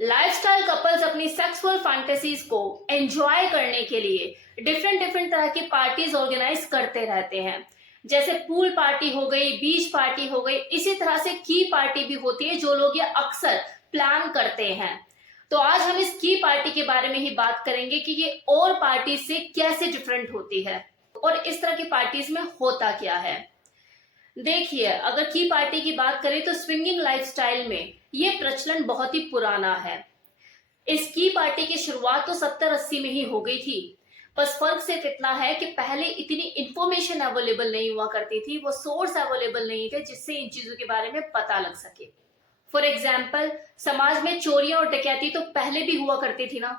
Lifestyle couples अपनी sexual fantasies को enjoy करने के लिए डिफरेंट डिफरेंट तरह की पार्टीज ऑर्गेनाइज करते रहते हैं। जैसे पूल पार्टी हो गई, बीच पार्टी हो गई, इसी तरह से की पार्टी भी होती है जो लोग ये अक्सर प्लान करते हैं। तो आज हम इस की पार्टी के बारे में ही बात करेंगे कि ये और पार्टी से कैसे डिफरेंट होती है और इस तरह की पार्टीज में होता क्या है। देखिए, अगर की पार्टी की बात करें तो स्विंगिंग लाइफस्टाइल में ये प्रचलन बहुत ही पुराना है। इस की पार्टी की शुरुआत तो 70-80 में ही हो गई थी। बस फर्क सिर्फ इतना है कि पहले इतनी इंफॉर्मेशन अवेलेबल नहीं हुआ करती थी, वो सोर्स अवेलेबल नहीं थे जिससे इन चीजों के बारे में पता लग सके। फॉर एग्जाम्पल, समाज में चोरियां और डकैती तो पहले भी हुआ करती थी ना,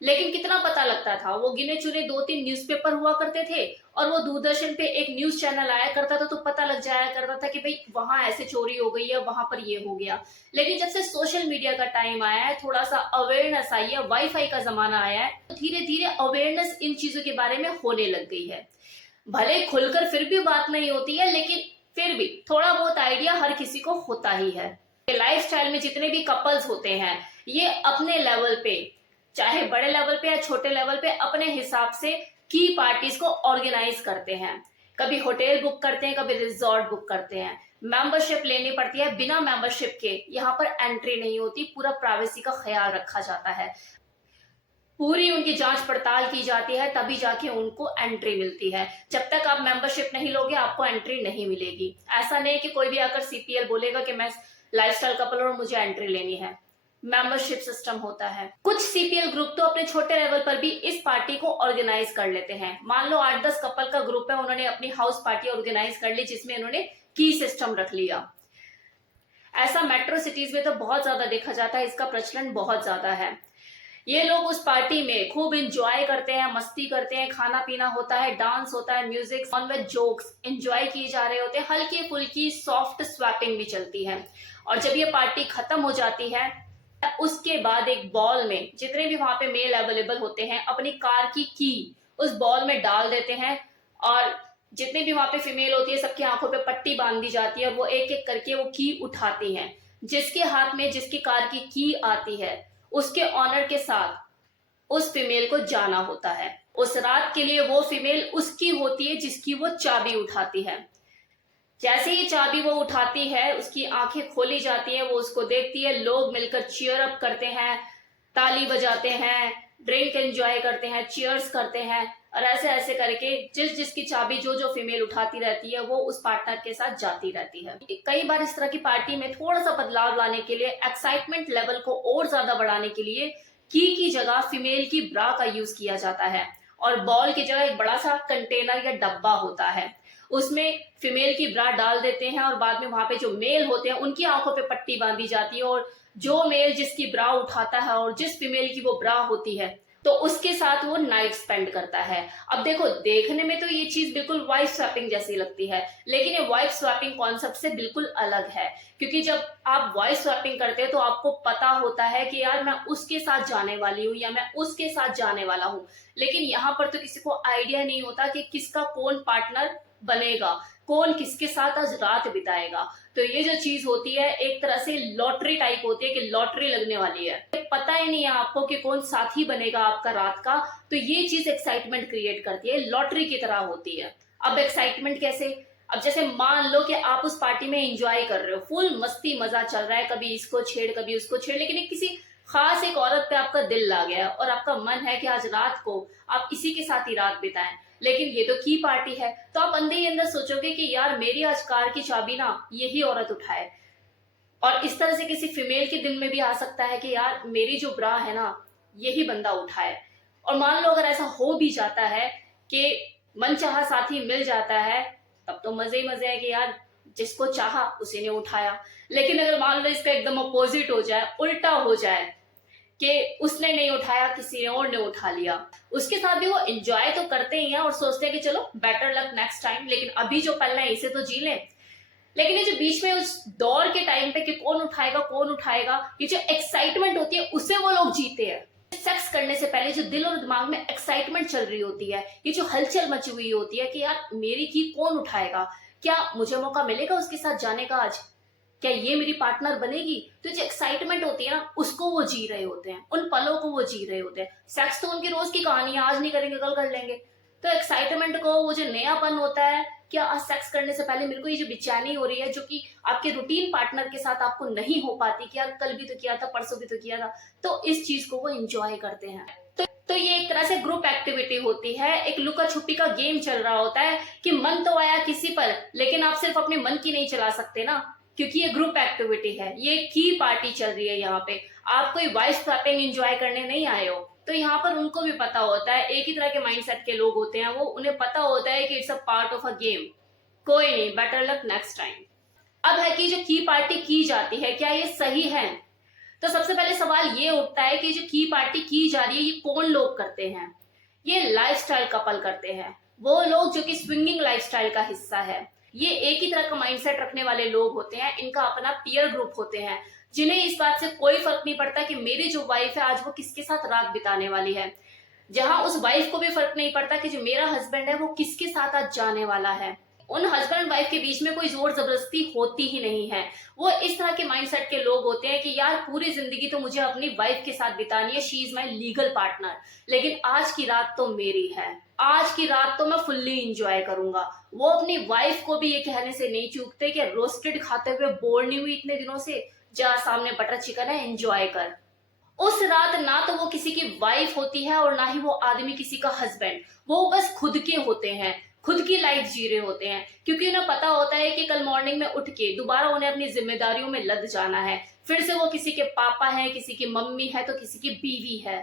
लेकिन कितना पता लगता था? वो गिने चुने 2-3 न्यूज़पेपर हुआ करते थे और वो दूरदर्शन पे एक न्यूज चैनल आया करता था तो पता लग जाया करता था कि भाई वहां ऐसे चोरी हो गई है, वहां पर ये हो गया। लेकिन जब से सोशल मीडिया का टाइम आया है, थोड़ा सा अवेयरनेस आई है, वाईफाई का जमाना आया है, तो धीरे धीरे अवेयरनेस इन चीजों के बारे में होने लग गई है। भले खुलकर फिर भी बात नहीं होती है, लेकिन फिर भी थोड़ा बहुत आइडिया हर किसी को होता ही है। लाइफस्टाइल में जितने भी कपल्स होते हैं, ये अपने लेवल पे, चाहे बड़े लेवल पे या छोटे लेवल पे, अपने हिसाब से की पार्टीज को ऑर्गेनाइज करते हैं। कभी होटल बुक करते हैं, कभी रिजॉर्ट बुक करते हैं, मेंबरशिप लेनी पड़ती है। बिना मेंबरशिप के यहाँ पर एंट्री नहीं होती, पूरा प्राइवेसी का ख्याल रखा जाता है, पूरी उनकी जांच पड़ताल की जाती है, तभी जाके उनको एंट्री मिलती है। जब तक आप मेंबरशिप नहीं लोगे आपको एंट्री नहीं मिलेगी। ऐसा नहीं कि कोई भी आकर सीपीएल बोलेगा कि मैं लाइफस्टाइल कपल और मुझे एंट्री लेनी है। मेंबरशिप सिस्टम होता है। कुछ सीपीएल ग्रुप तो अपने छोटे लेवल पर भी इस पार्टी को ऑर्गेनाइज कर लेते हैं। मान लो 8-10 कपल का ग्रुप है, उन्होंने अपनी हाउस पार्टी ऑर्गेनाइज कर ली जिसमें उन्होंने की सिस्टम रख लिया। ऐसा मेट्रो सिटीज में तो बहुत ज्यादा देखा जाता है, इसका प्रचलन बहुत ज्यादा है। ये लोग उस पार्टी में खूब इंजॉय करते हैं, मस्ती करते हैं, खाना पीना होता है, डांस होता है, music, non veg jokes enjoy किए जा रहे होते हैं, हल्की फुल्की सॉफ्ट स्वैपिंग भी चलती है। और जब ये पार्टी खत्म हो जाती है, उसके बाद एक बॉल में जितने भी वहां पे मेल अवेलेबल होते हैं अपनी कार की उस बॉल में डाल देते हैं, और जितने भी वहां पे फीमेल होती है सबकी आंखों पे पट्टी बांध दी जाती है और वो एक एक करके वो की उठाती हैं। जिसके हाथ में जिसकी कार की आती है उसके ऑनर के साथ उस फीमेल को जाना होता है। उस रात के लिए वो फीमेल उसकी होती है जिसकी वो चाबी उठाती है। जैसे ही चाबी वो उठाती है उसकी आंखें खोली जाती है, वो उसको देखती है, लोग मिलकर चीयर अप करते हैं, ताली बजाते हैं, ड्रिंक एंजॉय करते हैं, चीयर्स करते हैं, और ऐसे ऐसे करके जिसकी चाबी जो फीमेल उठाती रहती है वो उस पार्टनर के साथ जाती रहती है। कई बार इस तरह की पार्टी में थोड़ा सा बदलाव लाने के लिए, एक्साइटमेंट लेवल को और ज्यादा बढ़ाने के लिए की जगह फीमेल की ब्रा का यूज किया जाता है और बॉल की जगह एक बड़ा सा कंटेनर या डब्बा होता है, उसमें फीमेल की ब्रा डाल देते हैं और बाद में वहां पे जो मेल होते हैं उनकी आंखों पे पट्टी बांधी जाती है, और जो मेल जिसकी ब्रा उठाता है और जिस फीमेल की वो ब्रा होती है तो उसके साथ वो नाइट स्पेंड करता है। अब देखो, देखने में तो ये चीज बिल्कुल वाइफ स्वैपिंग जैसी लगती है, लेकिन ये वाइफ स्वैपिंग कॉन्सेप्ट से बिल्कुल अलग है। क्योंकि जब आप वाइफ स्वैपिंग करते हैं तो आपको पता होता है कि यार मैं उसके साथ जाने वाली हूँ या मैं उसके साथ जाने वाला हूँ, लेकिन यहाँ पर तो किसी को आइडिया नहीं होता कि किसका कौन पार्टनर बनेगा, कौन किसके साथ आज रात बिताएगा। तो ये जो चीज होती है एक तरह से लॉटरी टाइप होती है कि लॉटरी लगने वाली है, पता ही नहीं है आपको कि कौन साथी बनेगा आपका रात का। तो ये चीज एक्साइटमेंट क्रिएट करती है, लॉटरी की तरह होती है। अब एक्साइटमेंट कैसे? अब जैसे मान लो कि आप उस पार्टी में एंजॉय कर रहे हो, फुल मस्ती मजा चल रहा है, कभी इसको छेड़ कभी उसको छेड़, लेकिन किसी खास एक औरत पे आपका दिल लग गया और आपका मन है कि आज रात को आप इसी के साथ ही रात बिताएं, लेकिन ये तो की पार्टी है। तो आप अंदर ही अंदर सोचोगे कि यार मेरी आज कार की चाबी ना यही औरत उठाए, और इस तरह से किसी फीमेल के दिल में भी आ सकता है कि यार मेरी जो ब्रा है ना यही बंदा उठाए। और मान लो अगर ऐसा हो भी जाता है कि मनचाहा साथी मिल जाता है, तब तो मजे ही मजे है कि यार जिसको चाहा उसी ने उठाया। लेकिन अगर मान लो इसका एकदम अपोजिट हो जाए, उल्टा हो जाए कि उसने नहीं उठाया किसी और ने उठा लिया, उसके साथ भी वो एंजॉय तो करते ही हैं और सोचते हैं कि चलो बेटर लक नेक्स्ट टाइम, लेकिन अभी जो पल है इसे तो जी लें। लेकिन ये जो बीच में उस दौर के टाइम पे कि कौन उठाएगा, ये जो एक्साइटमेंट होती है उसे वो लोग जीते हैं। सेक्स करने से पहले जो दिल और दिमाग में एक्साइटमेंट चल रही होती है, ये जो हलचल मची हुई होती है कि यार मेरी की कौन उठाएगा, क्या मुझे मौका मिलेगा उसके साथ जाने का आज, क्या ये मेरी पार्टनर बनेगी? तो जो एक्साइटमेंट होती है ना, उसको वो जी रहे होते हैं, उन पलों को वो जी रहे होते हैं। सेक्स तो उनकी रोज की कहानी है, आज नहीं करेंगे कल कर लेंगे। तो एक्साइटमेंट को, वो जो नयापन होता है, क्या आज सेक्स करने से पहले मेरे को ये जो बेचैनी हो रही है, जो कि आपके रूटीन पार्टनर के साथ आपको नहीं हो पाती कि यार कल भी तो किया था, परसों भी तो किया था, तो इस चीज को वो एंजॉय करते हैं। तो ये एक तरह से ग्रुप एक्टिविटी होती है, एक लुका छुपी का गेम चल रहा होता है कि मन तो आया किसी पर, लेकिन आप सिर्फ अपने मन की नहीं चला सकते ना, क्योंकि ये ग्रुप एक्टिविटी है, ये की पार्टी चल रही है। यहाँ पे आप कोई वाइफ स्वैपिंग एंजॉय करने नहीं आए हो। तो यहाँ पर उनको भी पता होता है, एक ही तरह के माइंडसेट के लोग होते हैं वो, उन्हें पता होता है कि it's a part of a game, कोई नहीं, बेटर लक नेक्स्ट टाइम। अब है कि जो की पार्टी की जाती है, क्या ये सही है? तो सबसे पहले सवाल ये उठता है कि जो की पार्टी की जा रही है, ये कौन लोग करते हैं? ये लाइफस्टाइल कपल करते हैं, वो लोग जो कि स्विंगिंग लाइफस्टाइल का हिस्सा है। ये एक ही तरह का माइंडसेट रखने वाले लोग होते हैं, इनका अपना पीयर ग्रुप होते हैं, जिन्हें इस बात से कोई फर्क नहीं पड़ता कि मेरी जो वाइफ है आज वो किसके साथ रात बिताने वाली है। जहां उस वाइफ को भी फर्क नहीं पड़ता कि जो मेरा हस्बैंड है वो किसके साथ आज जाने वाला है। उन हस्बैंड वाइफ के बीच में कोई जोर जबरदस्ती होती ही नहीं है। वो इस तरह के माइंडसेट के लोग होते हैं कि यार पूरी जिंदगी तो मुझे अपनी वाइफ के साथ बितानी है, she is my legal partner, लेकिन आज की रात तो मेरी है, आज की रात तो मैं फुल्ली इंजॉय करूंगा। वो अपनी वाइफ को भी ये कहने से नहीं चूकते कि रोस्टेड खाते हुए बोर नहीं हुई इतने दिनों से, जा सामने बटर चिकन है, एंजॉय कर। उस रात ना तो वो किसी की वाइफ होती है और ना ही वो आदमी किसी का हस्बैंड, वो बस खुद के होते हैं, खुद की लाइफ जी रहे होते हैं, क्योंकि उन्हें पता होता है कि कल मॉर्निंग में उठ के दोबारा उन्हें अपनी जिम्मेदारियों में लद जाना है। फिर से वो किसी के पापा है, किसी की मम्मी है, तो किसी की बीवी है।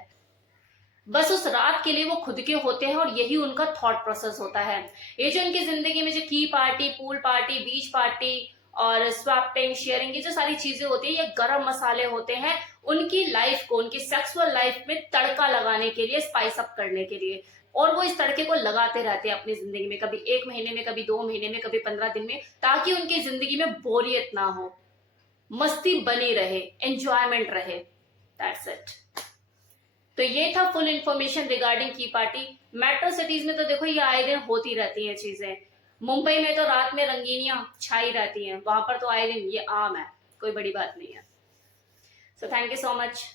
बस उस रात के लिए वो खुद के होते हैं और यही उनका थॉट प्रोसेस होता है। ये जो इनकी जिंदगी में जो की पार्टी, पूल पार्टी, बीच पार्टी और स्वैपिंग, शेयरिंग, ये जो सारी चीजें होती है, ये गरम मसाले होते हैं उनकी लाइफ को, उनकी सेक्सुअल लाइफ में तड़का लगाने के लिए, स्पाइस अप करने के लिए। और वो इस तड़के को लगाते रहते हैं अपनी जिंदगी में, कभी 1 महीने में, कभी 2 महीने में, कभी 15 दिन में, ताकि उनकी जिंदगी में बोरियत ना हो, मस्ती बनी रहे, एंजॉयमेंट रहे। That's it. तो ये था फुल इंफॉर्मेशन रिगार्डिंग की पार्टी। मेट्रो सिटीज में तो देखो ये आए दिन होती रहती है चीजें। मुंबई में तो रात में रंगीनियां छाई रहती हैं, वहां पर तो आए दिन ये आम है, कोई बड़ी बात नहीं है। So thank you so much.